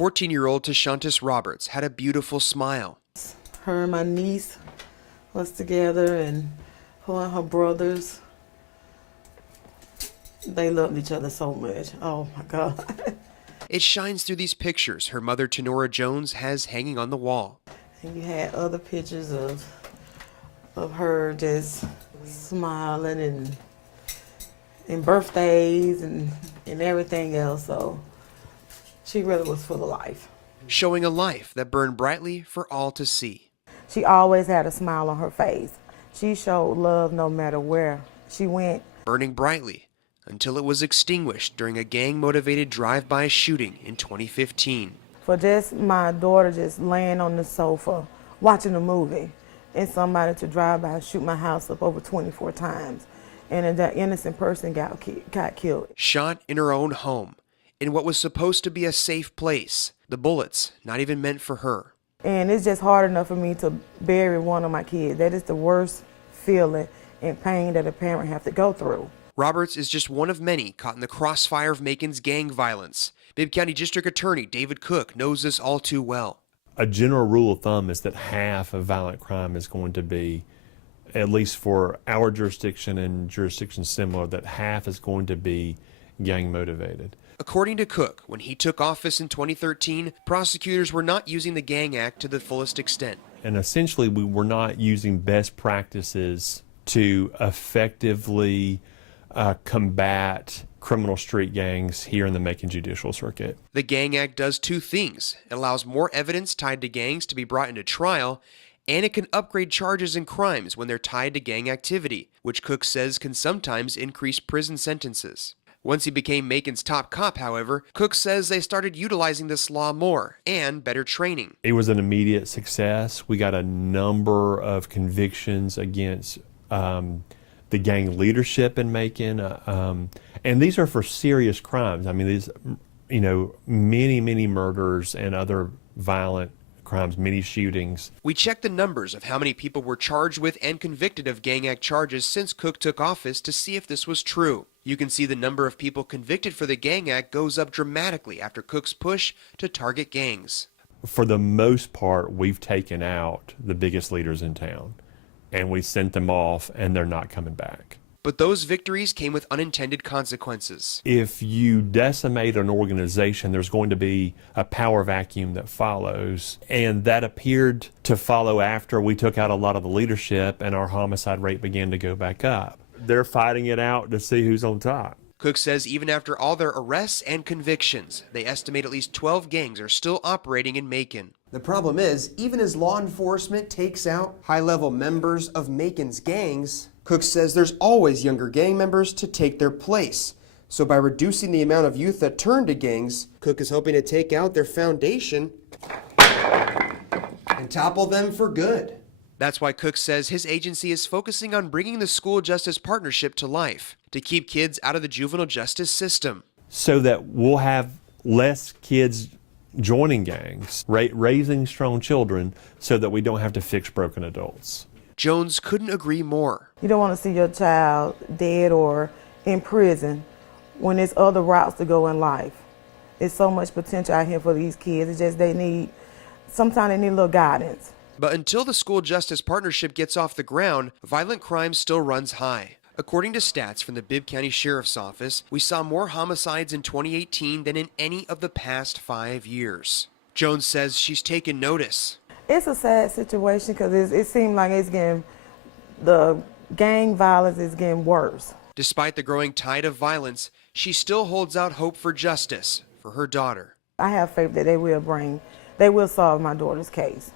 14-year-old Tashantis Roberts had a beautiful smile. Her and my niece was together, and her and her brothers, they loved each other so much. Oh my God. It shines through these pictures her mother, Tenora Jones, has hanging on the wall. And you had other pictures of her just smiling and birthdays and everything else. So she really was full of life. Showing a life that burned brightly for all to see. She always had a smile on her face. She showed love no matter where she went. Burning brightly until it was extinguished during a gang-motivated drive-by shooting in 2015. For just my daughter just laying on the sofa watching a movie and somebody to drive by and shoot my house up over 24 times, and that innocent person got killed. Shot in her own home, in what was supposed to be a safe place. The bullets not even meant for her. And it's just hard enough for me to bury one of my kids. That is the worst feeling and pain that a parent have to go through. Roberts is just one of many caught in the crossfire of Macon's gang violence. Bibb County District Attorney David Cook knows this all too well. A general rule of thumb is that half of violent crime is going to be, at least for our jurisdiction and jurisdictions similar, that half is going to be gang motivated. According to Cook, when he took office in 2013, prosecutors were not using the Gang Act to the fullest extent. And essentially, we were not using best practices to effectively combat criminal street gangs here in the Macon Judicial Circuit. The Gang Act does two things. It allows more evidence tied to gangs to be brought into trial, and it can upgrade charges and crimes when they're tied to gang activity, which Cook says can sometimes increase prison sentences. Once he became Macon's top cop, however, Cook says they started utilizing this law more and better training. It was an immediate success. We got a number of convictions against the gang leadership in Macon, and these are for serious crimes. I mean, these, many murders and other violent crimes, many shootings. We checked the numbers of how many people were charged with and convicted of Gang Act charges since Cook took office to see if this was true. You can see the number of people convicted for the Gang Act goes up dramatically after Cook's push to target gangs. For the most part, we've taken out the biggest leaders in town, and we sent them off, and they're not coming back. But those victories came with unintended consequences. If you decimate an organization, there's going to be a power vacuum that follows, and that appeared to follow after we took out a lot of the leadership and our homicide rate began to go back up. They're fighting it out to see who's on top. Cook says even after all their arrests and convictions, they estimate at least 12 gangs are still operating in Macon. The problem is, even as law enforcement takes out high-level members of Macon's gangs, Cook says there's always younger gang members to take their place. So by reducing the amount of youth that turn to gangs, Cook is hoping to take out their foundation and topple them for good. That's why Cook says his agency is focusing on bringing the school justice partnership to life to keep kids out of the juvenile justice system. So that we'll have less kids joining gangs, raising strong children so that we don't have to fix broken adults. Jones couldn't agree more. You don't want to see your child dead or in prison when there's other routes to go in life. There's so much potential out here for these kids. It's just sometimes they need a little guidance. But until the school justice partnership gets off the ground, violent crime still runs high. According to stats from the Bibb County Sheriff's Office, we saw more homicides in 2018 than in any of the past 5 years. Jones says she's taken notice. It's a sad situation because it seems like the gang violence is getting worse. Despite the growing tide of violence, she still holds out hope for justice for her daughter. I have faith that they will solve my daughter's case.